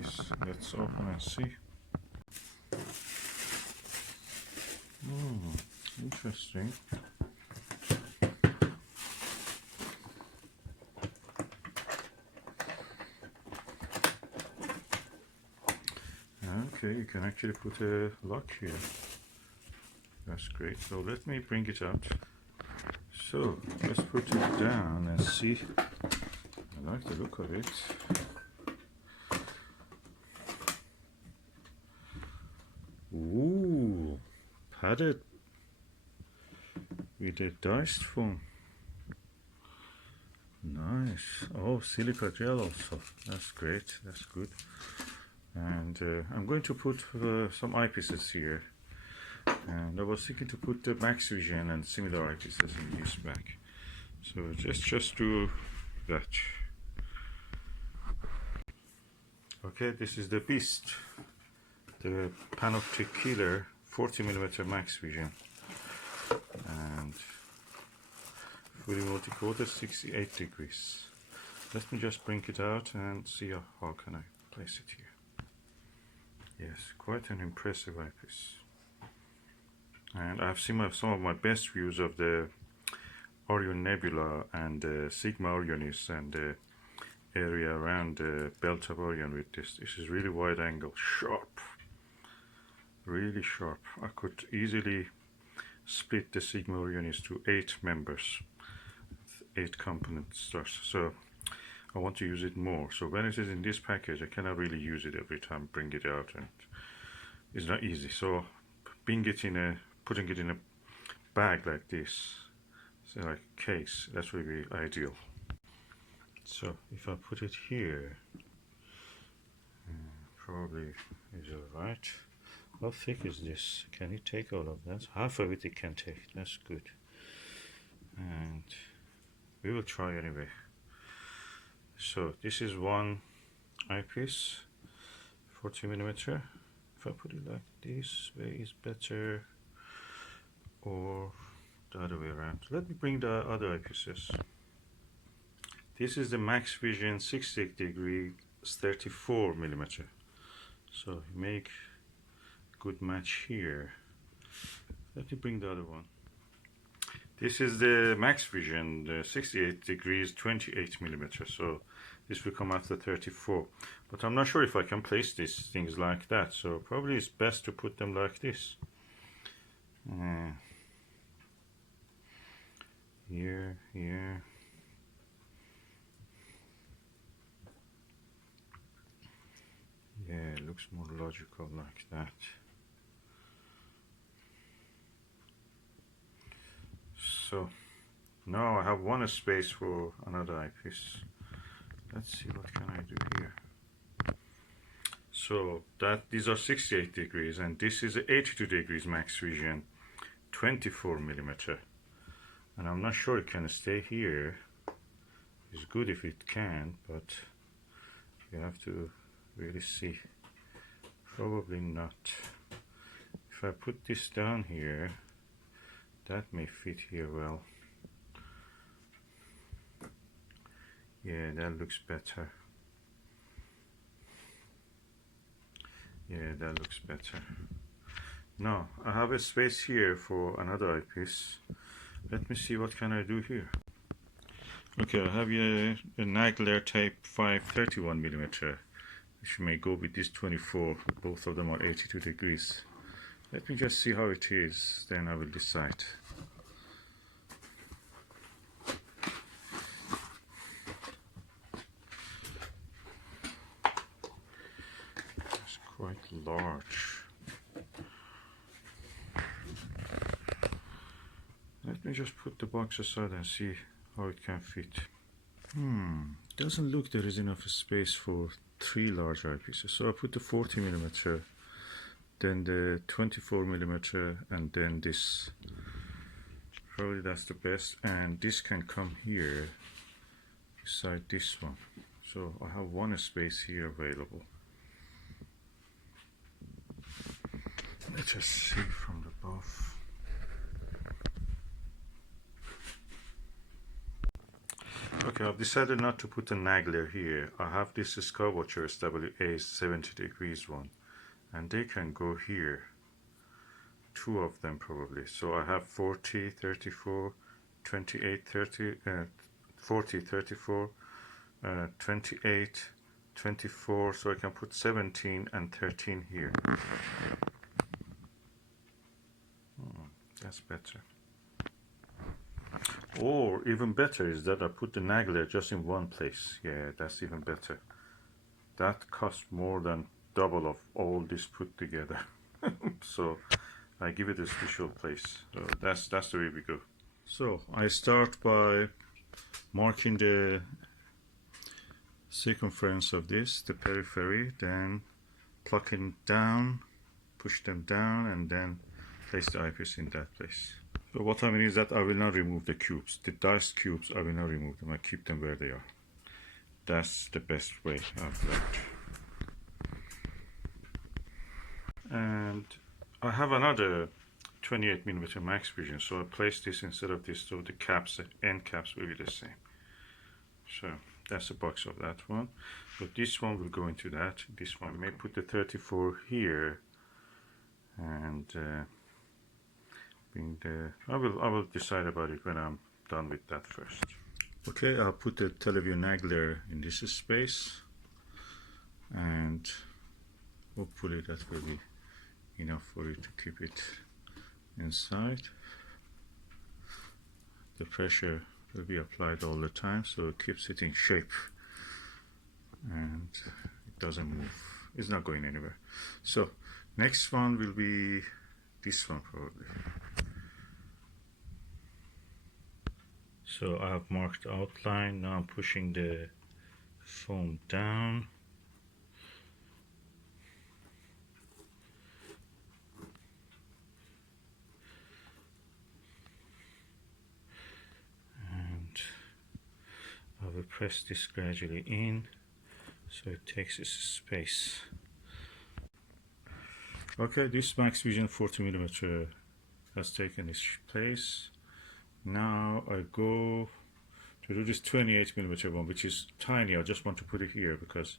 case. Let's open and see. Interesting. Okay, you can actually put a lock here. That's great. So let me bring it out. So let's put it down and see. I like the look of it. Ooh, padded with a diced foam. Nice. Oh, silica gel also. That's great. That's good. And I'm going to put some eyepieces here. And I was thinking to put the Maxvision and similar eyepieces in this bag. So just do that. Okay, this is the Beast, the Panoptic Killer 40mm Maxvision, and fully multi-quarter 68 degrees. Let me just bring it out and see how can I place it here. Yes, quite an impressive eyepiece. And I've seen some of my best views of the Orion Nebula and Sigma Orionis and the area around the belt of Orion with this. This is really wide angle, sharp, really sharp. I could easily split the Sigma Orionis to 8 members, 8 component stars. So I want to use it more. So when it is in this package, I cannot really use it every time, bring it out, and it's not easy. So putting it in a bag like this, so like a case, that's really ideal. So if I put it here, probably is alright. How thick is this? Can it take all of that? Half of it can take. That's good. And we will try anyway. So this is one eyepiece, 40mm. If I put it like this way is better, or the other way around. Let me bring the other eyepieces. This is the Maxvision 60 degree 34mm. So make good match here. Let me bring the other one. This is the Maxvision, the 68 degrees 28mm. So this will come after 34. But I'm not sure if I can place these things like that. So probably it's best to put them like this. Here. Yeah, it looks more logical like that. So now I have one space for another eyepiece. Let's see what can I do here. So these are 68 degrees, and this is 82 degrees Maxvision 24mm. And I'm not sure it can stay here. It's good if it can, but you have to really see. Probably not. If I put this down here, that may fit here well. Yeah, that looks better. Yeah, that looks better. Now I have a space here for another eyepiece. Let me see what can I do here. Okay, I have here a Nagler Type 5 31mm, which may go with this 24. Both of them are 82 degrees. Let me just see how it is, then I will decide. It's quite large. Let me just put the box aside and see how it can fit. Doesn't look there is enough space for 3 large eyepieces. So I put the 40mm, then the 24mm, and then this. Probably that's the best. And this can come here beside this one. So I have one space here available. Let's just see from above. Okay, I've decided not to put a Nagler here. I have this Skywatcher SWA 70 degrees one, and they can go here. Two of them probably. So I have 40, 34, 28, 30, 40, 34, 28, 24, so I can put 17 and 13 here. That's better. Or even better is that I put the Nagler just in one place. Yeah, that's even better. That costs more than double of all this put together. So I give it a special place. So that's the way we go. So I start by marking the circumference of this, the periphery, then plucking down, push them down, and then place the eyepiece in that place. So what I mean is that I will not remove the cubes. The diced cubes, I will not remove them. I keep them where they are. That's the best way of that. And I have another 28mm Maxvision, so I place this instead of this, so the caps, the end caps will be the same. So that's the box of that one. But this one will go into that. This one, I may put the 34 here, and I will decide about it when I'm done with that first. Okay, I'll put the Televue Nagler in this space, and hopefully that will be enough for it to keep it inside. The pressure will be applied all the time, so it keeps it in shape and it doesn't move. It's not going anywhere. So next one will be this one probably. So I have marked the outline. Now I'm pushing the foam down. And I will press this gradually in so it takes its space. Okay, this Maxvision 40mm has taken its place. Now I go to do this 28mm one, which is tiny. I just want to put it here because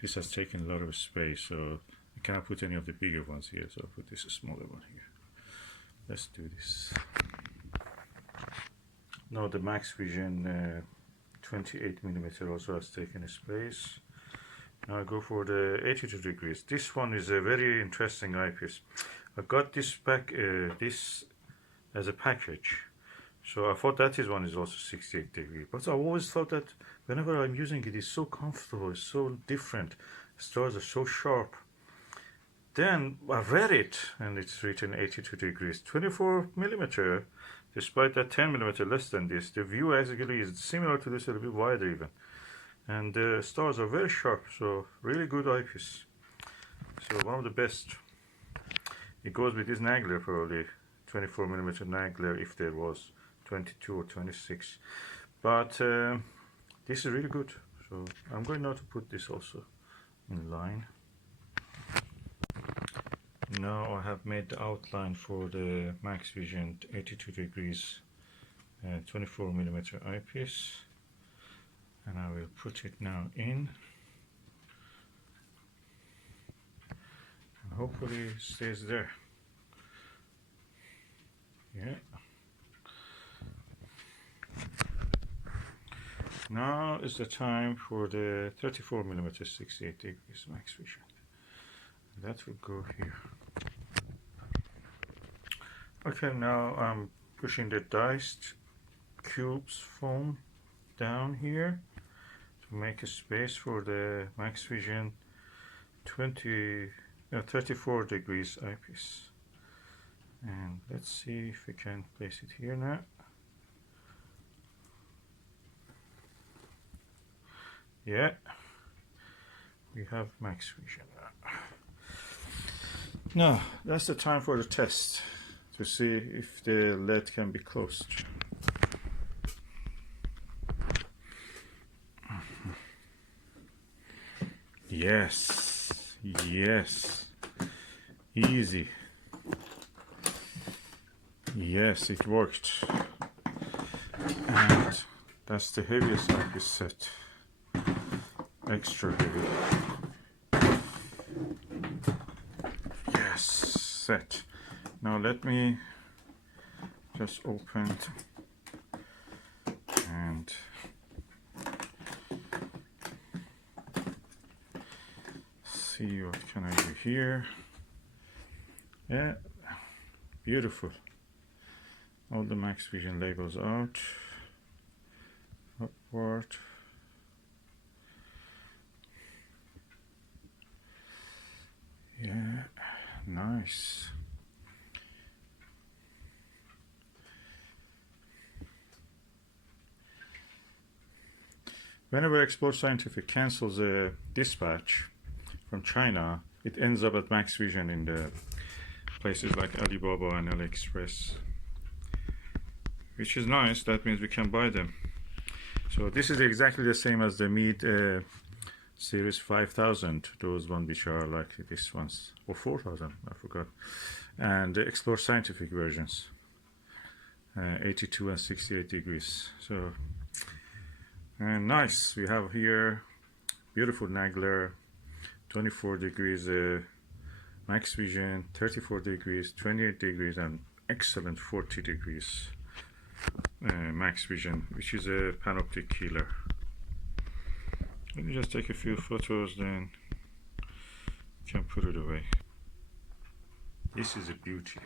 this has taken a lot of space, so I cannot put any of the bigger ones here, so I'll put this smaller one here. Let's do this. Now the Maxvision 28mm also has taken its place. Now I go for the 82 degrees. This one is a very interesting eyepiece. I got this back, this as a package. So I thought that one is also 68 degrees, but I always thought that whenever I'm using it, it's so comfortable, it's so different. The stars are so sharp. Then I read it, and it's written 82 degrees, 24mm. Despite that 10mm less than this, the view actually is similar to this, a little bit wider even. And the stars are very sharp, so really good eyepiece. So one of the best. It goes with this Nagler probably, 24mm Nagler if there was 22 or 26, but this is really good, so I'm going now to put this also in line. Now I have made the outline for the Maxvision 82 degrees 24mm eyepiece, and I will put it now in, and hopefully it stays there. Yeah. Now is the time for the 34mm 68 degrees Maxvision. That will go here. Okay, now I'm pushing the diced cubes foam down here to make a space for the Maxvision 34 degrees eyepiece. And let's see if we can place it here now. Yeah, we have Maxvision now. Now, that's the time for the test to see if the lid can be closed. Yes, yes, easy. Yes, it worked. And That's the heaviest eyepiece set. Extra heavy. Yes, set. Now let me just open and see what can I do here. Yeah, beautiful. All the Maxvision labels out. Upward. Yeah, nice. Whenever Explore Scientific cancels a dispatch from China, it ends up at Maxvision in the places like Alibaba and AliExpress, which is nice. That means we can buy them. So this is exactly the same as the Mead Series 5000, those ones which are like this ones, or 4000, I forgot, and the Explore Scientific versions, 82 and 68 degrees. So, and nice, we have here beautiful Nagler, 24 degrees Maxvision, 34 degrees, 28 degrees, and excellent 40 degrees Maxvision, which is a panoptic killer. Let me just take a few photos, then you can put it away. This is a beauty.